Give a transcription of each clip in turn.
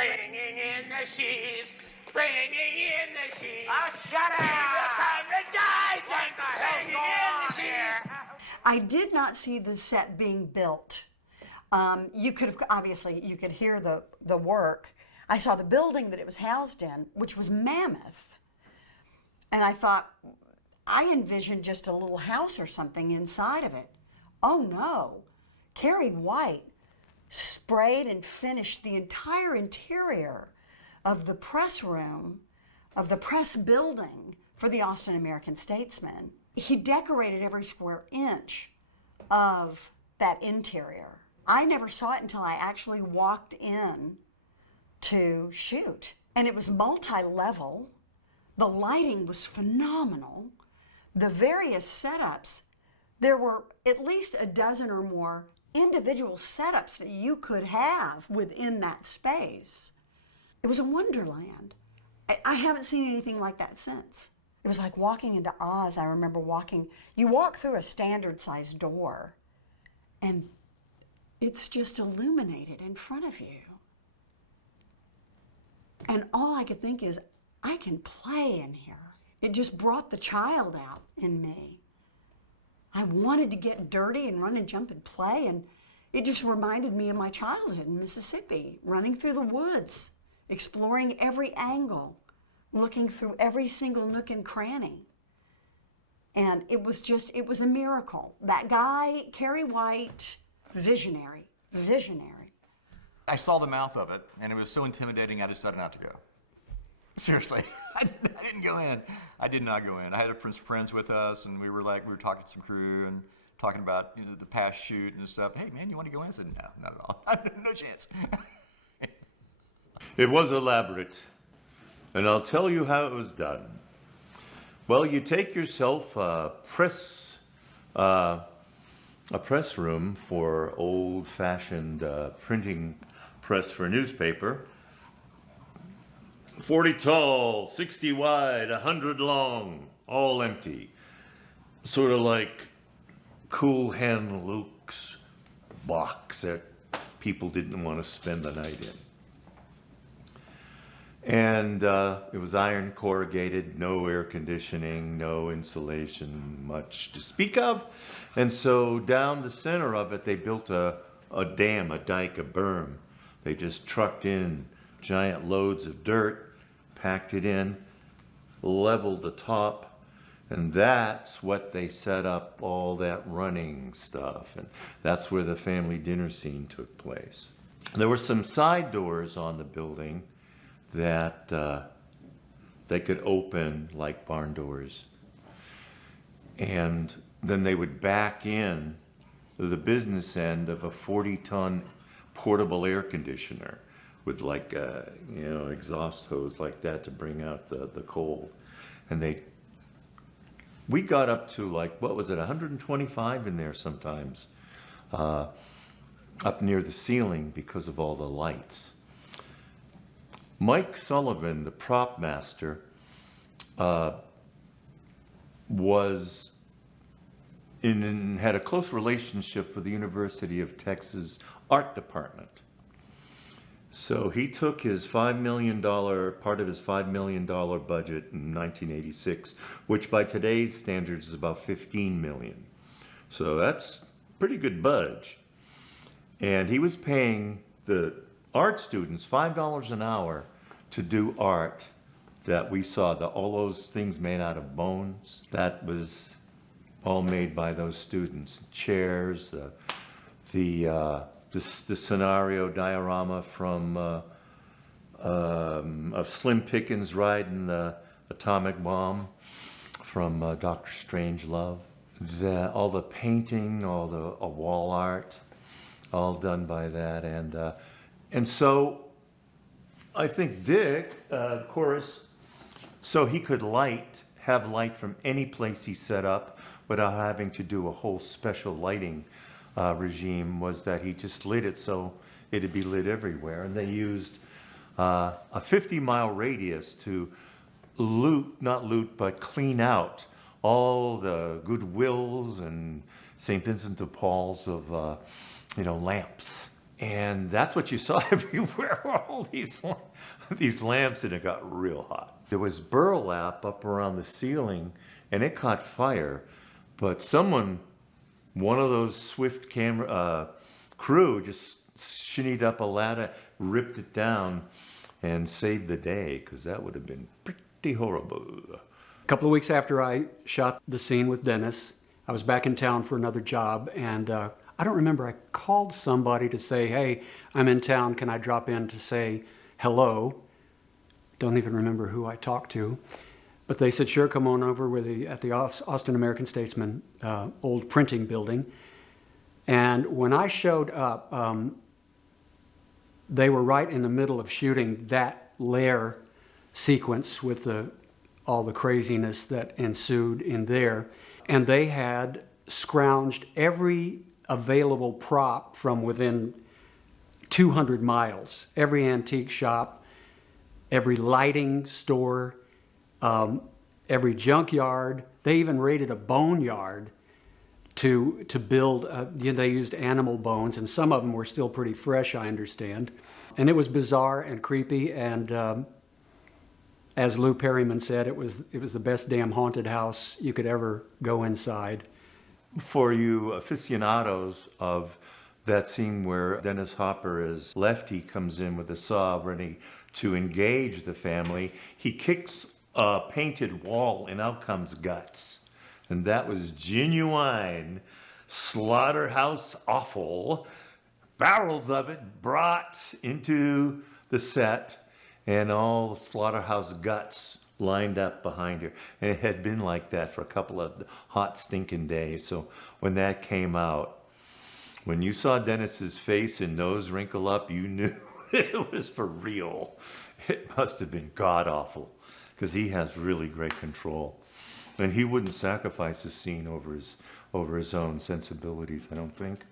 bringing in the sheaves, bringing in the sheaves. Oh, shut up! Bringing in the sheaves. I did not see the set being built. You could have, obviously, you could hear the work. I saw the building that it was housed in, which was mammoth. And I thought, I envisioned just a little house or something inside of it. Oh no, Carrie White sprayed and finished the entire interior of the press room, of the press building for the Austin American-Statesman. He decorated every square inch of that interior. I never saw it until I actually walked in to shoot. And it was multi-level. The lighting was phenomenal. The various setups, there were at least a dozen or more individual setups that you could have within that space. It was a wonderland. I haven't seen anything like that since. It was like walking into Oz. I remember you walk through a standard sized door and it's just illuminated in front of you. And all I could think is, I can play in here. It just brought the child out in me. I wanted to get dirty and run and jump and play, and it just reminded me of my childhood in Mississippi, running through the woods, exploring every angle, looking through every single nook and cranny. And it was a miracle. That guy, Carrie White, visionary. I saw the mouth of it, and it was so intimidating I decided not to go. Seriously, I didn't go in. I did not go in. I had friends with us, and we were talking to some crew and talking about the past shoot and stuff. Hey man, you want to go in? I said, no, not at all. No chance. It was elaborate, and I'll tell you how it was done. Well, you take yourself a press room for old-fashioned printing press for a newspaper. 40 tall, 60 wide, 100 long, all empty. Sort of like Cool Hand Luke's box that people didn't want to spend the night in. And it was iron corrugated, no air conditioning, no insulation, much to speak of. And so down the center of it, they built a dam, a dike, a berm. They just trucked in giant loads of dirt, packed it in, leveled the top, and that's what they set up all that running stuff. And that's where the family dinner scene took place. There were some side doors on the building that they could open like barn doors. And then they would back in the business end of a 40-ton portable air conditioner with like exhaust hose like that to bring out the cold. And we got up to like, what was it, 125 in there sometimes, up near the ceiling because of all the lights. Mike Sullivan, the prop master, had a close relationship with the University of Texas Art Department. So he took his part of his $5 million budget in 1986, which by today's standards is about $15 million. So that's pretty good budge. And he was paying the art students $5 an hour to do art that we saw, all those things made out of bones. That was all made by those students. Chairs, the scenario diorama from of Slim Pickens riding the atomic bomb from Dr. Strangelove. All the painting, all the wall art, all done by that. And so I think Dick, of course, so he could have light from any place he set up without having to do a whole special lighting regime, was that he just lit it so it'd be lit everywhere. And they used a 50-mile radius to clean out all the Goodwills and St. Vincent de Paul's of lamps And that's what you saw everywhere, were all these lamps, and it got real hot. There was burlap up around the ceiling, and it caught fire. But one of those swift camera crew just shinnied up a ladder, ripped it down, and saved the day, because that would have been pretty horrible. A couple of weeks after I shot the scene with Dennis, I was back in town for another job, and I don't remember, I called somebody to say, hey, I'm in town, can I drop in to say hello? Don't even remember who I talked to. But they said, sure, come on over. We're at the Austin American-Statesman old printing building. And when I showed up, they were right in the middle of shooting that Lair sequence with all the craziness that ensued in there. And they had scrounged every available prop from within 200 miles. Every antique shop, every lighting store, every junkyard. They even raided a boneyard to build, they used animal bones, and some of them were still pretty fresh, I understand. And it was bizarre and creepy, and as Lou Perryman said, it was the best damn haunted house you could ever go inside. For you aficionados of that scene where Dennis Hopper as Lefty comes in with a saw ready to engage the family, he kicks a painted wall and out comes guts. And that was genuine slaughterhouse offal, barrels of it brought into the set, and all the slaughterhouse guts lined up behind her. And it had been like that for a couple of hot stinking days. So when that came out, when you saw Dennis's face and nose wrinkle up, you knew it was for real. It must have been god awful, because he has really great control. And he wouldn't sacrifice the scene over his own sensibilities, I don't think.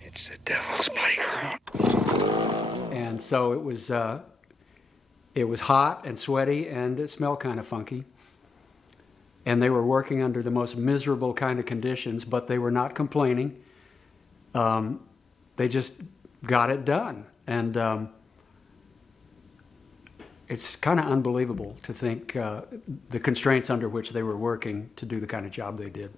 It's the devil's playground. And so it was hot and sweaty, and it smelled kind of funky. And they were working under the most miserable kind of conditions, but they were not complaining. They just got it done. And it's kind of unbelievable to think the constraints under which they were working to do the kind of job they did.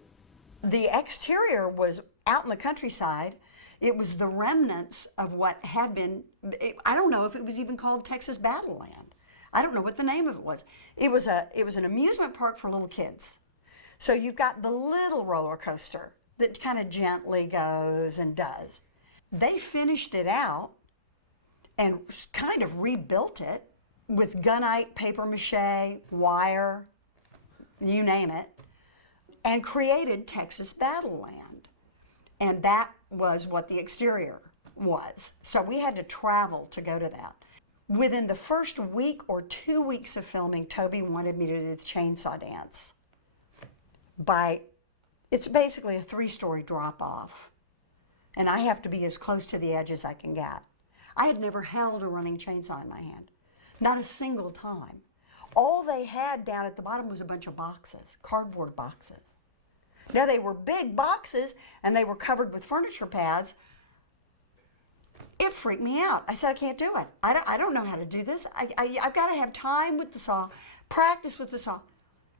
The exterior was out in the countryside. It was the remnants of what had been, I don't know if it was even called Texas Battleland. I don't know what the name of it was. It was an amusement park for little kids. So you've got the little roller coaster that kind of gently goes and does. They finished it out and kind of rebuilt it with gunite, paper mache, wire, you name it, and created Texas Battleland. And that was what the exterior was. So we had to travel to go to that. Within the first week or 2 weeks of filming, Toby wanted me to do the chainsaw dance. It's basically a 3-story drop-off. And I have to be as close to the edge as I can get. I had never held a running chainsaw in my hand. Not a single time. All they had down at the bottom was a bunch of boxes, cardboard boxes. Now they were big boxes and they were covered with furniture pads. It freaked me out. I said, I can't do it. I don't know how to do this. I've got to have time with the saw, practice with the saw.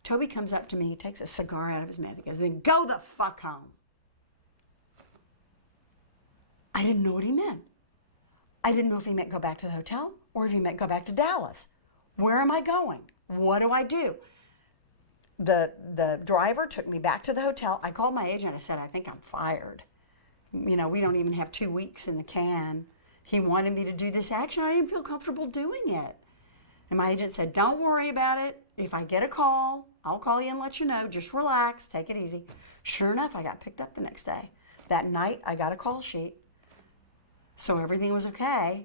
Toby comes up to me, he takes a cigar out of his mouth, he goes, then go the fuck home. I didn't know what he meant. I didn't know if he meant go back to the hotel or if he meant go back to Dallas. Where am I going? What do I do? The driver took me back to the hotel. I called my agent. I said, I think I'm fired. You know, we don't even have 2 weeks in the can. He wanted me to do this action. I didn't feel comfortable doing it. And my agent said, don't worry about it. If I get a call, I'll call you and let you know. Just relax, take it easy. Sure enough, I got picked up the next day. That night, I got a call sheet. So everything was okay.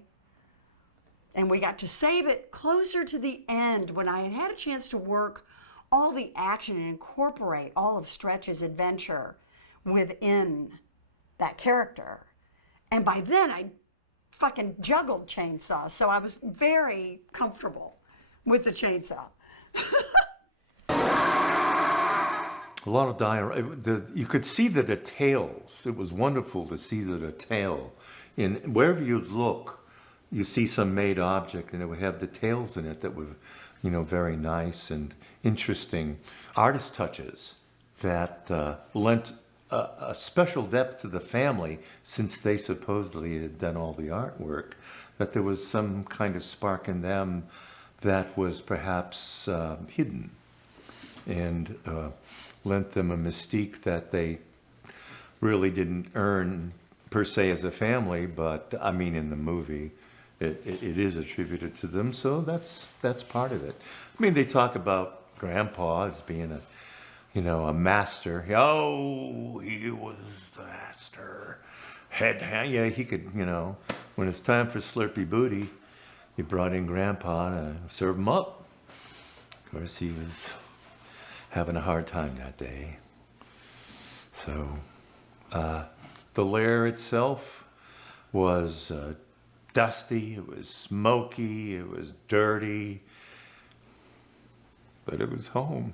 And we got to save it closer to the end when I had had a chance to work all the action and incorporate all of Stretch's adventure within that character. And by then I fucking juggled chainsaws, so I was very comfortable with the chainsaw. A lot of diorama. You could see the details. It was wonderful to see the detail. In wherever you look, you see some made object, and it would have details in it that were, very nice and interesting. Artist touches that lent a special depth to the family, since they supposedly had done all the artwork. That there was some kind of spark in them that was perhaps hidden, and lent them a mystique that they really didn't earn per se as a family, but I mean in the movie it is attributed to them, so that's part of it. I mean, they talk about Grandpa as being a master. Oh, he was the master. Yeah, he could, when it's time for Slurpy Booty, he brought in Grandpa to serve him up. Of course, he was having a hard time that day. So, the Lair itself was dusty, it was smoky, it was dirty, but it was home.